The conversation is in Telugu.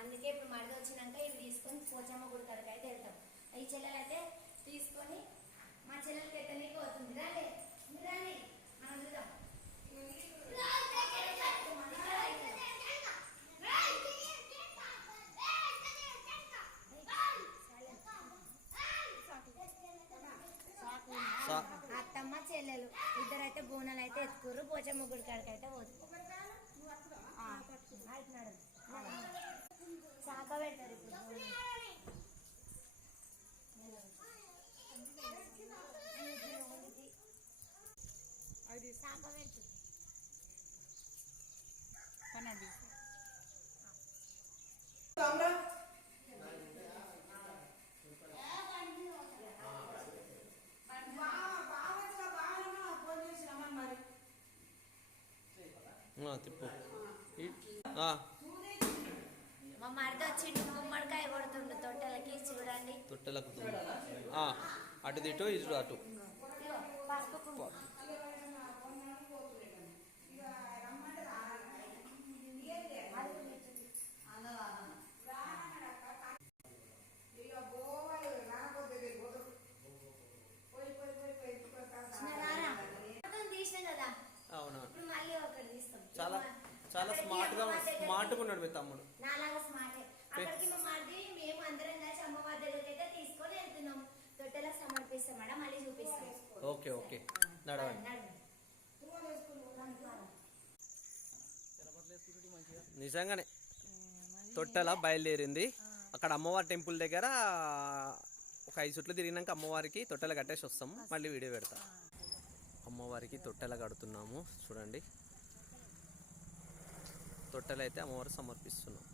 అందుకే ఇప్పుడు మడత వచ్చినాక ఇవి తీసుకొని పోచమ్మ గుడి కాడికి అయితే వెళ్తాం. ఈ చెల్లెలు అయితే తీసుకొని మా చెల్లెలకి అయితే నీకు అవుతుంది. రండి రండి మనం చూద్దాం. అత్తమ్మ చెల్లెలు ఇద్దరైతే బోనాలు అయితే ఎత్తుకుర్రు. పోచమ్మ గుడి కాడికి అయితే పోతుంది. శాఖ పెడతారు ఇప్పుడు. శాఖ పెడుతుంది. తిప్పు. మా మరిది వచ్చిండు గుమ్మడికాయ కొడుతుండు తొట్టెలకి. చూడండి తొట్టెలకు అటు తిట్టు ఇటు అటు. పసుపు తీసినాం కదా. అవునా, మళ్ళీ ఒకటి తీస్తాం. చాలా చాలా స్మార్ట్గా ఉన్నాడు మీ తమ్ముడు. నాలాగా స్మార్ట్. అక్కడికి మా మరిది మేము అందరం కలిసి అమ్మవారి దగ్గరికి అయితే తీసుకొని వెళ్తున్నాం. తొట్టెలకు సమర్పిస్తాం మేడం, మళ్ళీ చూపిస్తాం. ఓకే ఓకే నడవండి. నిజంగానే తొట్టెల బయలుదేరింది. అక్కడ అమ్మవారి టెంపుల్ దగ్గర ఒక 5 చుట్లు తిరిగినాక అమ్మవారికి తొట్టెల కట్టేసి వస్తాము. మళ్ళీ వీడియో పెడతా. అమ్మవారికి తొట్టెల కడుతున్నాము. చూడండి, తొట్టెలు అయితే అమ్మవారు సమర్పిస్తున్నాం.